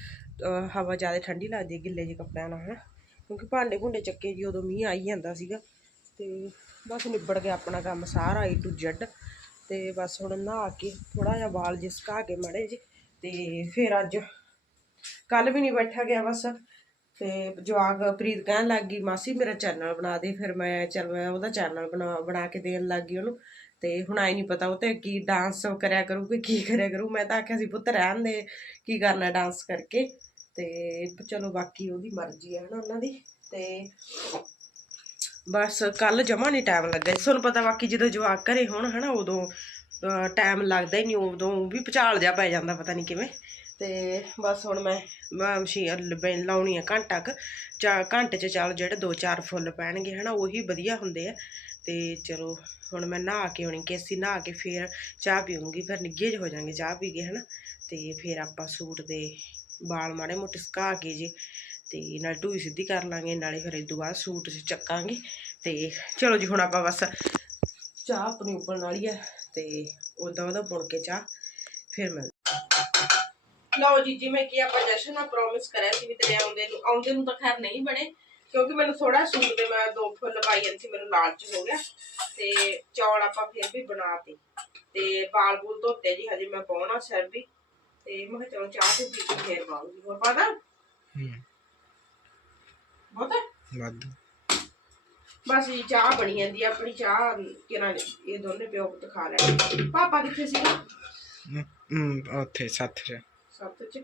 ਹਵਾ ਜ਼ਿਆਦਾ ਠੰਡੀ ਲੱਗਦੀ ਹੈ ਗਿੱਲੇ ਜਿਹੇ ਕੱਪੜਿਆਂ ਨਾਲ ਹੈ ਕਿਉਂਕਿ ਭਾਂਡੇ ਭੁੰਡੇ ਚੱਕੇ ਜੀ ਉਦੋਂ ਮੀਂਹ ਆਈ ਜਾਂਦਾ ਸੀਗਾ। ਤੇ ਬਸ ਨਿਬੜ ਗਿਆ ਆਪਣਾ ਕੰਮ ਸਾਰਾ ਏ ਟੂ ਜ਼ੈਡ ਤੇ ਬਸ ਹੁਣ ਨਹਾ ਕੇ ਥੋੜਾ ਜਿਹਾ ਵਾਲ ਜਿਸਕਾ ਕੇ ਮੜੇ ਜੀ ਤੇ ਫਿਰ ਅੱਜ ਕੱਲ ਵੀ ਨਹੀਂ ਬੈਠਾ ਗਿਆ ਬਸ। ਤੇ ਜਵਾਗ ਪ੍ਰੀਤ ਕਹਿਣ ਲੱਗ ਗਈ, ਮਾਸੀ ਮੇਰਾ ਚੈਨਲ ਬਣਾ ਦੇ। ਫਿਰ ਮੈਂ ਚਲ ਮੈਂ ਉਹਦਾ ਚੈਨਲ ਬਣਾ ਬਣਾ ਕੇ ਦੇਣ ਲੱਗ ਗਈ ਉਹਨੂੰ। ਤੇ ਹੁਣ ਆਈ ਨਹੀਂ ਪਤਾ ਉਹ ਤੇ ਕੀ ਡਾਂਸ ਕਰਿਆ ਕਰੂਗੀ ਕੀ ਕਰਿਆ ਕਰੂ। ਮੈਂ ਤਾਂ ਆਖਿਆ ਸੀ, ਪੁੱਤ ਰਹਿਣ ਦੇ, ਕੀ ਕਰਨਾ ਡਾਂਸ ਕਰਕੇ? ਤੇ ਚਲੋ ਬਾਕੀ ਉਹਦੀ ਮਰਜ਼ੀ ਹੈ ਨਾ ਉਹਨਾਂ ਦੀ ਤੇ ਬਸ ਕੱਲ ਜਮਾ ਨਹੀਂ ਟਾਈਮ ਲੱਗਾ ਤੁਹਾਨੂੰ ਪਤਾ ਬਾਕੀ ਜਦੋਂ ਜਵਾਕ ਘਰੇ ਹੋਣ ਹਨਾ ਉਦੋਂ ਟਾਈਮ ਲੱਗਦਾ ਹੀ ਨਹੀਂ, ਉਦੋਂ ਵੀ ਭੁਚਾਲ ਜਾ ਪੈ ਜਾਂਦਾ ਪਤਾ ਨਹੀਂ ਕਿਵੇਂ। ਤੇ ਬਸ ਹੁਣ ਮੈਂ ਮੈਂ ਮਸ਼ੀਨ ਲਾਉਣੀ ਆ ਘੰਟਾ ਕੁ, ਚਾ ਘੰਟੇ 'ਚ ਚੱਲ ਜਿਹੜੇ ਦੋ ਚਾਰ ਫੁੱਲ ਪੈਣਗੇ ਹਨਾ ਉਹੀ ਵਧੀਆ ਹੁੰਦੇ ਆ। ਤੇ ਚਲੋ ਹੁਣ ਮੈਂ ਨਹਾ ਕੇ ਆਉਣੀ, ਕੇਸੀ ਨਹਾ ਕੇ ਫੇਰ ਚਾਹ ਪੀਉਂਗੀ ਫਿਰ ਨਿੱਗੇ ਜਿਹੇ ਹੋ ਜਾਣਗੇ ਚਾਹ ਪੀ ਕੇ ਹਨਾ। ਤੇ ਫਿਰ ਆਪਾਂ ਸੂਟ ਦੇ ਵਾਲ ਮਾੜੇ ਮੋਟੇ ਸੁਕਾ ਕੇ ਜੀ ਤੇ ਨਾਲ ਢੂਈ ਸਿੱਧੀ ਕਰ ਲਾਂਗੇ, ਨਾਲੇ ਫਿਰ ਇਦੋਂ ਬਾਅਦ ਸੂਟ ਚੱਕਾਂਗੇ ਤੇ ਚਲੋ ਜੀ ਹੁਣ ਆਪਾਂ ਬਸ ਚਾਹ ਆਪਣੀ ਉੱਪਰ ਵਾਲੀ ਹੈ ਤੇ ਉਦਾਂ ਉਹਦਾ ਪੁਣ ਕੇ ਚਾਹ ਫਿਰ ਮਿਲ ਲਓ ਜੀ, ਜਿਵੇਂ ਕਿ ਆਪਾਂ ਜਸ਼ਨ ਨਾਲ ਪ੍ਰੋਮਿਸ ਕਰਿਆ ਸੀ ਵੀ ਤੇਰੇ ਆਉਂਦੇ ਨੂੰ ਆਉਂਦੇ ਨੂੰ ਤਾਂ ਖੈਰ ਨਹੀਂ ਬਣੇ, ਕਿਉਂਕਿ ਮੈਨੂੰ ਥੋੜਾ ਸੂਟ ਦੇ ਮੈਂ ਦੋ ਫੁੱਲ ਪਾਈ ਜਾਂਦੀ ਸੀ, ਮੈਨੂੰ ਲਾਲਚ ਹੋ ਗਿਆ ਤੇ ਚੌਲ ਆਪਾਂ ਫਿਰ ਵੀ ਬਣਾਤੇ ਤੇ ਬਾਲ ਬੂਲ ਧੋਤੇ ਜੀ, ਹਜੇ ਮੈਂ ਪਾਉਣਾ ਸਿਰ ਵੀ। ਤੇ ਮੈਂ ਕਿਹਾ ਚਲੋ ਚਾਹ ਤੇ ਪੀ ਕੇ ਫੇਰ ਪਾਉਂਗੀ ਹੋਰ ਪਤਾ ਹੂੰ। ਬਹੁਤ ਵਾਧੂ। ਬਸ ਜੀ ਚਾਹ ਬਣੀ ਜਾਂਦੀ ਆ ਆਪਣੀ ਚਾਹ ਕਿਰਾਂ ਇਹ ਦੋਨੇ ਪਿਓ ਪੁੱਤ ਖਾ ਲੈਣ ਪਾਪਾ ਕਿੱਥੇ ਸੀਗਾ? ਹੂੰ, ਹੂੰ ਉੱਥੇ ਸੱਤ ਚ। ਸੱਤ ਚ?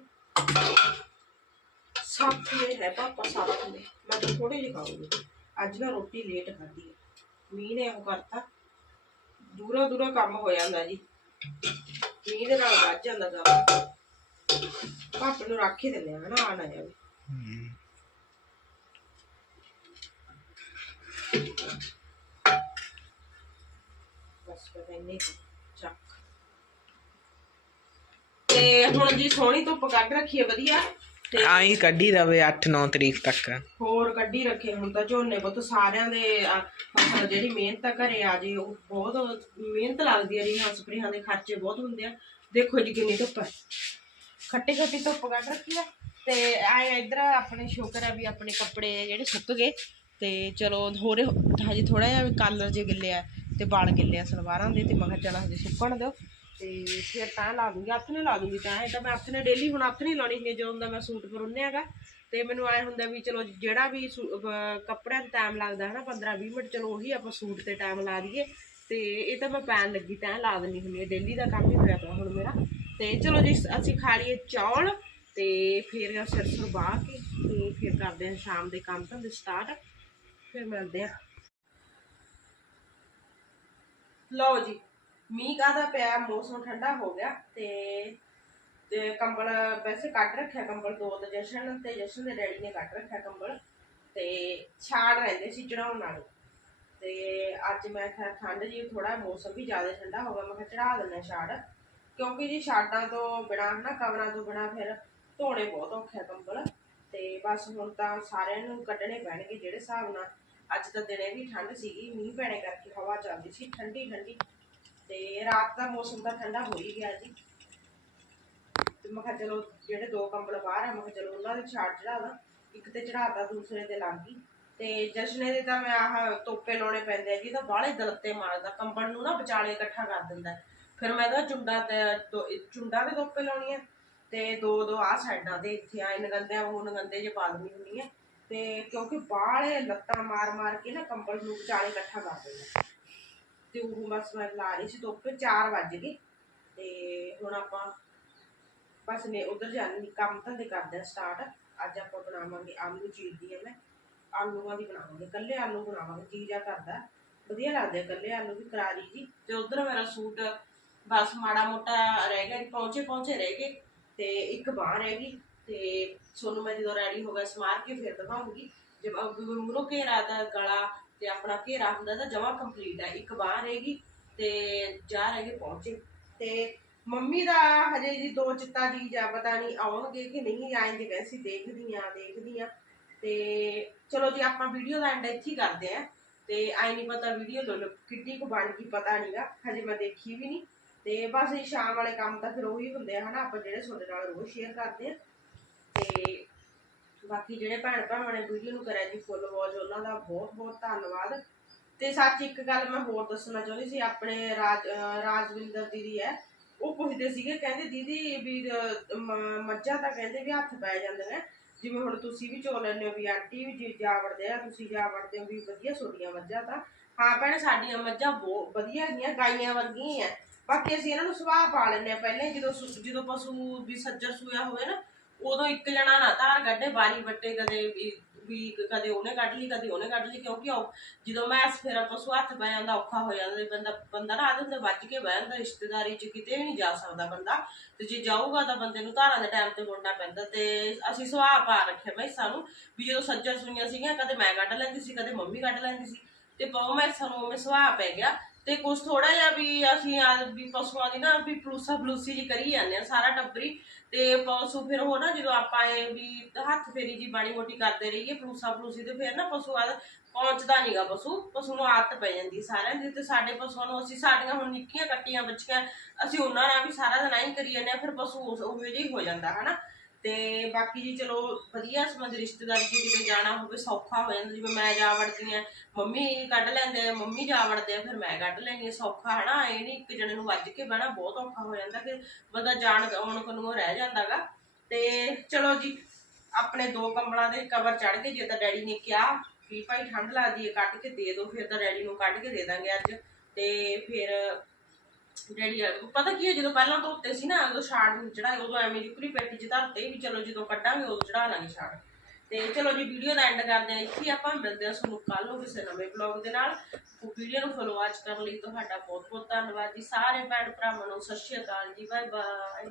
ਸਾਥ ਮੇ ਹੈ ਪਾਪਾ ਸਾਥ ਮੇ ਮੈਂ ਤਾਂ ਥੋੜੀ ਜਿਹੀ ਖਾਊਂਗੀ। ਅੱਜ ਨਾ ਰੋਟੀ ਲੇਟ ਖਾਧੀ ਹੈ। ਮੀਂਹ ਨੇ ਉਹ ਕਰਤਾ। ਦੂਰੋਂ ਦੂਰੋਂ ਕੰਮ ਹੋ ਜਾਂਦਾ ਜੀ। ਮੀਂਹ ਦੇ ਨਾਲ ਵੱਜ ਜਾਂਦਾ ਕੰਮ ਪਾਪੇ ਨੂੰ ਰੱਖ ਹੀ ਦਿੰਦੇ ਆ ਨਾ ਆ ਨਾ ਜਾਵੇ। ਬਸ ਪਤਾ ਨਹੀਂ ਚੱਕ। ਤੇ ਹੁਣ ਜੀ ਸੋਹਣੀ ਧੁੱਪ ਕੱਢ ਰੱਖੀ ਹੈ ਵਧੀਆ। ਤੇ ਆਈ ਕੱਢੀ ਰਵੇ 8-9 ਤਰੀਕ ਤੱਕ। ਹੋਰ ਕੱਢੀ ਰੱਖੇ ਹੁਣ ਤਾਂ ਝੋਨੇ ਪੁੱਤ ਸਾਰਿਆਂ ਦੇ ਆ, ਫਸਲ ਜਿਹੜੀ ਮਿਹਨਤ ਆ ਘਰੇ ਆ ਜੇ ਉਹ ਬਹੁਤ ਮਿਹਨਤ ਲੱਗਦੀ ਆ ਰੀਹਾਂ ਸਪਰੇਹਾਂ ਦੇ ਖਰਚੇ ਬਹੁਤ ਹੁੰਦੇ ਆ। ਦੇਖੋ ਜੀ ਕਿੰਨੀ ਧੁੱਪ ਹੈ ਖੱਟੀ ਖੱਟੀ ਧੁੱਪ ਕੱਢ ਰੱਖੀ ਆ। ਤੇ ਆਏ ਇਧਰ ਆਪਣੇ ਸ਼ੁਕਰ ਆ ਵੀ ਆਪਣੇ ਕੱਪੜੇ ਜਿਹੜੇ ਸੁੱਕ ਗਏ। ਤੇ ਚਲੋ ਹੋਰੇ ਹਜੇ ਥੋੜਾ ਜਿਹਾ ਵੀ ਕਲਰ ਜੇ ਗਿੱਲੇ ਆ ਤੇ ਵਾਲ ਗਿੱਲੇ ਆ ਸਲਵਾਰਾਂ ਦੇ ਤੇ ਮੈਂ ਕਿਹਾ ਚਲ ਹਜੇ ਸੁੱਕਣ ਦਿਓ। ਤੇ ਫਿਰ ਤਾਂ ਲਾ ਦੂੰਗੀ, ਹੱਥ ਨੇ ਲਾ ਦੂੰਗੀ ਤਾਂ। ਇਹ ਤਾਂ ਮੈਂ ਹੱਥ ਨੇ ਡੇਲੀ ਹੁਣ ਹੱਥ ਨਹੀਂ ਲਾਉਣੀ ਹੁੰਦੀ, ਜਦੋਂ ਦਾ ਮੈਂ ਸੂਟ ਪਰੁੰਨੇ ਹੈਗਾ। ਤੇ ਮੈਨੂੰ ਐ ਹੁੰਦਾ ਵੀ ਚਲੋ ਜਿਹੜਾ ਵੀ ਕੱਪੜਿਆਂ ਤੇ ਟਾਈਮ ਲੱਗਦਾ ਹੈ ਨਾ 15 20 ਮਿੰਟ, ਚਲੋ ਉਹੀ ਆਪਾਂ ਸੂਟ ਤੇ ਟਾਈਮ ਲਾ ਦਈਏ। ਤੇ ਇਹ ਤਾਂ ਮੈਂ ਪੈਣ ਲੱਗੀ, ਤਾਂ ਲਾ ਦਿੰਦੀ ਹੁੰਦੀ ਹੈ। ਡੇਲੀ ਦਾ ਕੰਮ ਹੀ ਹੋਇਆ ਪਿਆ ਹੁਣ ਮੇਰਾ। ਤੇ ਚਲੋ ਜੀ, ਅਸੀਂ ਖਾ ਲਈਏ ਚੌਲ, ਤੇ ਫਿਰ ਸਿਰ ਸੁਰ ਬਾਹ ਕੇ, ਤੇ ਫਿਰ ਕਰਦੇ ਹਾਂ ਸ਼ਾਮ ਦੇ ਕੰਮ ਧੰਦੇ ਸਟਾਰਟ ਫਿਰ ਮਿਲਦੇ ਹਾਂ। ਲਓ ਜੀ ਮੀਂਹ ਕਾਹਦਾ ਪਿਆ, ਮੌਸਮ ਠੰਡਾ ਹੋ ਗਿਆ ਤੇ ਤੇ ਕੰਬਲ ਵੈਸੇ ਕੱਟ ਰੱਖਿਆ ਕੰਬਲ ਦੋ ਤੇ ਜਸ਼ਨ ਤੇ ਜਸ਼ਨ ਦੇ ਡੈਡੀ ਨੇ ਕੱਢ ਰੱਖਿਆ ਕੰਬਲ ਤੇ ਛਾੜ ਰਹਿੰਦੇ ਸੀ ਚੜਾਉਣ ਨਾਲ। ਤੇ ਅੱਜ ਮੈਂ ਕਿਹਾ ਠੰਡ ਜੀ ਥੋੜਾ ਮੌਸਮ ਵੀ ਜ਼ਿਆਦਾ ਠੰਡਾ ਹੋ ਗਿਆ, ਮੈਂ ਕਿਹਾ ਚੜਾ ਦਿੰਦਾ ਛਾੜ। ਕਿਉਂਕਿ ਜੀ ਛਾੜਾਂ ਤੋਂ ਬਿਨਾ ਨਾ ਕਵਰਾਂ ਤੋਂ ਬਿਨਾ ਫਿਰ ਧੋਣੇ ਬਹੁਤ ਔਖੇ ਕੰਬਲ। ਤੇ ਬਸ ਹੁਣ ਤਾਂ ਸਾਰਿਆਂ ਨੂੰ ਕੱਢਣੇ ਪੈਣਗੇ ਜਿਹੜੇ ਹਿਸਾਬ ਨਾਲ। ਅੱਜ ਤਾਂ ਦਿਨੇ ਵੀ ਠੰਡ ਸੀਗੀ, ਮੀਂਹ ਪੈਣੇ ਕਰਕੇ ਹਵਾ ਚੱਲਦੀ ਸੀ, ਠੰਡੀ ਠੰਡੀ। ਤੇ ਰਾਤ ਦਾ ਮੌਸਮ ਤਾਂ ਠੰਡਾ ਹੋ ਹੀ ਗਿਆ ਜੀ। ਤੇ ਮੈਂ ਕਿਹਾ ਚਲੋ ਜਿਹੜੇ ਦੋ ਕੰਬਲ ਬਾਹਰ ਆ, ਮੈਂ ਕਿਹਾ ਚਲੋ ਉਹਨਾਂ ਦੇ ਛਾੜ ਚੜਾ ਦਾਂ ਇੱਕ ਤੇ ਚੜਾਤਾ ਦੂਸਰੇ ਤੇ ਲੱਗ ਗਈ। ਤੇ ਜਸ਼ਨੇ ਦੇ ਤਾਂ ਮੈਂ ਆਹ ਤੋਪੇ ਲਾਉਣੇ ਪੈਂਦੇ ਆ ਜੀ, ਤਾਂ ਬਾਹਲੇ ਦਲੱਤੇ ਮਾਰਦਾ। ਕੰਬਲ ਨੂੰ ਨਾ ਵਿਚਾਲੇ ਇਕੱਠਾ ਕਰ ਦਿੰਦਾ। ਫਿਰ ਮੈਂ ਤਾਂ ਚੁੰਡਾ ਤੇ ਚੁੰਡਾ ਦੇ ਤੋਪੇ ਲਾਉਣੀ ਆ। ਤੇ ਦੋ ਦੋ ਆਹ ਸਾਈਡਾਂ ਤੇ ਇੱਥੇ ਆਏ ਨਗੰਦੇ ਉਹ ਨਗੰਦੇ ਜੇ ਪਾ ਦਿੰਦੀ ਹੁੰਦੀ ਆ। ਤੇ ਕਿਉਂਕਿ ਬਾਹਲੇ ਲੱਤਾਂ ਮਾਰ ਮਾਰ ਕੇ ਨਾ ਕੰਬਲ ਨੂੰ ਵਿਚਾਲੇ ਇਕੱਠਾ ਕਰ ਦਿੰਦਾ। ਤੇ ਉਹ ਬਸ ਮੈਂ ਲਾ ਰਹੀ ਸੀ ਧੁੱਪ 4 ਵੱਜ ਗਏ। ਤੇ ਹੁਣ ਆਪਾਂ ਬਸ ਨੇ ਉਧਰ ਜਾਣੀ, ਕੰਮ ਧੰਦੇ ਕਰਦੇ ਆ ਸਟਾਰਟ ਅੱਜ ਆਪਾਂ ਬਣਾਵਾਂਗੇ ਆਲੂ ਚੀਰਦੀ ਆ ਮੈਂ। ਆਲੂਆਂ ਦੀ ਬਣਾਵਾਂਗੇ ਕੱਲੇ ਆਲੂ ਬਣਾਵਾਂਗੇ, ਜੀ ਕਰਦਾ। ਵਧੀਆ ਲੱਗਦੇ ਕੱਲੇ ਆਲੂ ਵੀ, ਕਰਾਰੀ ਜੀ। ਤੇ ਉਧਰ ਮੇਰਾ ਸੂਟ ਬਸ ਮਾੜਾ ਮੋਟਾ ਰਹਿ ਗਿਆ ਪਹੁੰਚੇ ਪਹੁੰਚੇ ਰਹਿ ਗਏ। ਤੇ ਇੱਕ ਬਾਹ ਰਹਿ ਗਈ। ਤੇ ਸੋਨੂੰ ਮੈਂ ਜਦੋਂ ਰੈਡੀ ਹੋ ਗਿਆ, ਸਮਾਰ ਕੇ ਫਿਰ ਦਿਖਾਉਂਗੀ। ਜਦ ਮੂਰੋ ਘੇਰਾ ਦਾ ਗਲਾ ਤੇ ਆਪਣਾ ਘੇਰਾ ਹੁੰਦਾ ਤਾਂ ਜਮਾ ਕੰਪਲੀਟ ਹੈ। ਇੱਕ ਬਾਹ ਰਹੇਗੀ ਤੇ ਜਾ ਰਹਿ ਪਹੁੰਚੇ। ਤੇ ਮੰਮੀ ਦਾ ਹਜੇ ਜੀ ਦੋ ਚਿੱਤਾ ਦੀ ਜਾਂ ਪਤਾ ਨਹੀਂ ਆਉਣਗੇ ਕਿ ਨਹੀਂ ਆਏਂਗੇ, ਵੈਸੇ ਦੇਖਦੀ ਆ ਦੇਖਦੀ ਆ ਤੇ ਚਲੋ ਜੀ, ਆਪਾਂ ਵੀਡੀਓ ਦਾ ਐਂਡ ਇੱਥੇ ਕਰਦੇ ਆ ਤੇ ਆਈ ਨਹੀਂ ਪਤਾ ਵੀਡੀਓ ਕਿੱਡੀ ਕੁ ਬਣ ਗਈ, ਪਤਾ ਨਹੀਂਗਾ ਹਜੇ ਮੈਂ ਦੇਖੀ ਵੀ ਨਹੀਂ ਤੇ ਬਸ ਇਹ ਸ਼ਾਮ ਵਾਲੇ ਕੰਮ ਤਾਂ ਫਿਰ ਉਹੀ ਹੁੰਦੇ ਆ, ਹਨਾ? ਆਪਾਂ ਜਿਹੜੇ ਤੁਹਾਡੇ ਨਾਲ ਰੋਜ਼ ਸ਼ੇਅਰ ਕਰਦੇ ਆ ਤੇ ਬਾਕੀ ਜਿਹੜੇ ਭੈਣ ਭਰਾਵਾਂ ਨੇ ਵੀਡੀਓ ਨੂੰ ਕਰਿਆ ਜੀ ਫੁੱਲ ਵਾਚ ਉਹਨਾਂ ਦਾ ਬਹੁਤ ਬਹੁਤ ਧੰਨਵਾਦ। ਤੇ ਸੱਚ ਇੱਕ ਗੱਲ ਮੈਂ ਹੋਰ ਦੱਸਣਾ ਚਾਹੁੰਦੀ ਸੀ, ਆਪਣੇ ਰਾਜ ਰਾਜਵਿੰਦਰ ਦੀਦੀ ਹੈ, ਉਹ ਪੁੱਛਦੇ ਸੀਗੇ, ਕਹਿੰਦੇ ਦੀਦੀ ਵੀ ਮੱਝਾਂ ਤਾਂ ਕਹਿੰਦੇ ਵੀ ਹੱਥ ਪੈ ਜਾਂਦੇ ਨੇ। ਜਿਵੇਂ ਹੁਣ ਤੁਸੀਂ ਵੀ ਚੋ ਲੈਂਦੇ ਹੋ ਵੀ ਆਂਟੀ ਵੀ ਜਾ ਵੜਦੇ ਆ, ਤੁਸੀਂ ਜਾ ਵੜਦੇ ਹੋ ਵੀ ਵਧੀਆ ਛੋਟੀਆਂ ਮੱਝਾਂ ਤਾਂ। ਹਾਂ ਭੈਣ, ਸਾਡੀਆਂ ਮੱਝਾਂ ਬਹੁਤ ਵਧੀਆ ਹੈਗੀਆਂ, ਗਾਈਆਂ ਵਰਗੀਆਂ ਹੀ ਬਾਕੀ ਅਸੀਂ ਇਹਨਾਂ ਨੂੰ ਸੁਭਾਅ ਪਾ ਲੈਂਦੇ ਆ, ਪਹਿਲੇ ਜਦੋਂ ਜਦੋਂ ਪਸ਼ੂ ਵੀ ਸੱਜਰ ਸੂਇਆ ਹੋਵੇ ਨਾ ਉਦੋਂ ਇੱਕ ਜਣਾ ਨਾ ਧਾਰ ਕੱਢੇ ਬਾਰੀ ਵੱਟੇ ਕਦੇ ਵੀ ਵੀ ਕਦੇ ਉਹਨੇ ਕੱਢ ਲਈ, ਕਦੇ ਉਹਨੇ ਕੱਢ ਲਈ, ਕਿਉਂਕਿ ਉਹ ਜਦੋਂ ਮੈਂ ਫਿਰ ਪਸ਼ੂ ਹੱਥ ਪੈ ਜਾਂਦਾ, ਔਖਾ ਹੋ ਜਾਂਦਾ ਬੰਦਾ ਬੰਦਾ ਨਾ ਆਦਤ ਤੇ ਵੱਜ ਕੇ ਬਹਿ ਜਾਂਦਾ, ਰਿਸ਼ਤੇਦਾਰੀ 'ਚ ਕਿਤੇ ਵੀ ਨਹੀਂ ਜਾ ਸਕਦਾ ਬੰਦਾ ਤੇ ਜੇ ਜਾਊਗਾ ਤਾਂ ਬੰਦੇ ਨੂੰ ਧਾਰਾਂ ਦੇ ਟਾਈਮ ਤੇ ਮੁੜਨਾ ਪੈਂਦਾ ਤੇ ਅਸੀਂ ਸੁਭਾਅ ਪਾ ਰੱਖਿਆ ਬਈ ਸਾਨੂੰ ਵੀ ਜਦੋਂ ਸੱਜਰ ਸੁਣੀਆਂ ਸੀਗੀਆਂ, ਕਦੇ ਮੈਂ ਕੱਢ ਲੈਂਦੀ ਸੀ, ਕਦੇ ਮੰਮੀ ਕੱਢ ਲੈਂਦੀ ਸੀ ਤੇ ਪਾਉ ਮੈਂ ਸਾਨੂੰ ਉਵੇਂ ਸੁਭਾਅ ਪੈ ਗਿਆ ਤੇ ਕੁਝ ਥੋੜਾ ਜਿਹਾ ਵੀ ਅਸੀਂ ਆ ਵੀ ਪਸ਼ੂਆਂ ਦੀ ਨਾ ਵੀ ਪਲੂਸਾ ਬਲੂਸੀ ਜੀ ਕਰੀ ਜਾਂਦੇ ਆ ਸਾਰਾ ਟੱਬਰੀ। ਤੇ ਪਸ਼ੂ ਫਿਰ ਉਹ ਨਾ ਜਦੋਂ ਆਪਾਂ ਇਹ ਵੀ ਹੱਥ ਫੇਰੀ ਜੀ ਬਾਣੀ ਮੋਟੀ ਕਰਦੇ ਰਹੀਏ ਪਲੂਸਾ ਪਲੂਸੀ ਤੇ ਫਿਰ ਨਾ ਪਸ਼ੂ ਆ ਪਹੁੰਚਦਾ ਨਹੀਂਗਾ ਪਸ਼ੂ ਪਸ਼ੂ ਨੂੰ ਆਦਤ ਪੈ ਜਾਂਦੀ ਸਾਰਿਆਂ ਦੀ ਤੇ ਸਾਡੇ ਪਸ਼ੂਆਂ ਨੂੰ ਅਸੀਂ ਸਾਡੀਆਂ ਹੁਣ ਨਿੱਕੀਆਂ ਕੱਟੀਆਂ ਬੱਚੀਆਂ ਅਸੀਂ ਉਹਨਾਂ ਨਾਲ ਵੀ ਸਾਰਾ ਦਿਨ ਆਈ ਕਰੀ ਜਾਂਦੇ ਆ ਫਿਰ ਪਸ਼ੂ ਉਸ- ਉਹੋ ਹੋ ਜਾਂਦਾ, ਹਨਾ? ਤੇ ਬਾਕੀ ਜੀ ਚਲੋ ਵਧੀਆ ਸੰਬੰਧ ਰਿਸ਼ਤੇਦਾਰੀ 'ਚ ਕਿਤੇ ਜਾਣਾ ਹੋਵੇ ਸੌਖਾ ਹੋ ਜਾਂਦਾ, ਜਿਵੇਂ ਮੈਂ ਜਾ ਵੜਦੀ ਆ ਮੰਮੀ ਕੱਢ ਲੈਂਦੇ ਆ, ਮੰਮੀ ਜਾ ਵੜਦੇ ਆ, ਫਿਰ ਮੈਂ ਕੱਢ ਲੈਂਦੀ ਆ ਸੌਖਾ ਹੈ ਨਾ ਇਹ ਨਹੀਂ ਇੱਕ ਜਣੇ ਨੂੰ ਵੱਜ ਕੇ ਬਹਿਣਾ ਬਹੁਤ ਔਖਾ ਹੋ ਜਾਂਦਾ ਕਿ ਬੰਦਾ ਜਾਣ ਆਉਣ ਕੋਲੋਂ ਰਹਿ ਜਾਂਦਾਗਾ। ਤੇ ਚਲੋ ਜੀ, ਆਪਣੇ ਦੋ ਕੰਬਲਾਂ ਦੇ ਕਵਰ ਚੜ ਕੇ ਜੇ ਤਾਂ ਡੈਡੀ ਨੇ ਕਿਹਾ ਵੀ ਭਾਈ ਠੰਡ ਲੱਗਦੀ ਹੈ, ਕੱਢ ਕੇ ਦੇ ਦਿਓ ਫਿਰ ਤਾਂ ਡੈਡੀ ਨੂੰ ਕੱਢ ਕੇ ਦੇ ਦਾਂਗੇ ਅੱਜ। ਤੇ ਫਿਰ ਡੈਡੀ ਪਤਾ ਕੀ ਹੈ ਜਦੋਂ ਪਹਿਲਾਂ ਧੋਤੇ ਸੀ ਨਾ, ਉਦੋਂ ਛਾੜ ਨੂੰ ਚੜਾਏ, ਉਦੋਂ ਐਵੇਂ ਜੁਕਰੀ ਪੈਟੀ ਚ ਧਰਤੇ ਵੀ ਚਲੋ ਜਦੋਂ ਕੱਢਾਂਗੇ, ਉਦੋਂ ਚੜਾ ਲਾਂਗੇ ਛਾੜ। ਤੇ ਚਲੋ ਜੀ, ਵੀਡੀਓ ਦਾ ਐਂਡ ਕਰਦੇ ਹਾਂ ਇੱਥੇ ਆਪਾਂ ਮਿਲਦੇ ਹਾਂ ਤੁਹਾਨੂੰ ਕੱਲ ਨੂੰ ਕਿਸੇ ਨਵੇਂ ਬਲੌਗ ਦੇ ਨਾਲ। ਵੀਡੀਓ ਨੂੰ ਫੋਲੋ ਵਾਚ ਕਰਨ ਲਈ ਤੁਹਾਡਾ ਬਹੁਤ ਬਹੁਤ ਧੰਨਵਾਦ ਜੀ। ਸਾਰੇ ਭੈਣ ਭਰਾਵਾਂ ਨੂੰ ਸਤਿ ਸ਼੍ਰੀ ਅਕਾਲ ਜੀ ਬਾਏ ਬਾਏ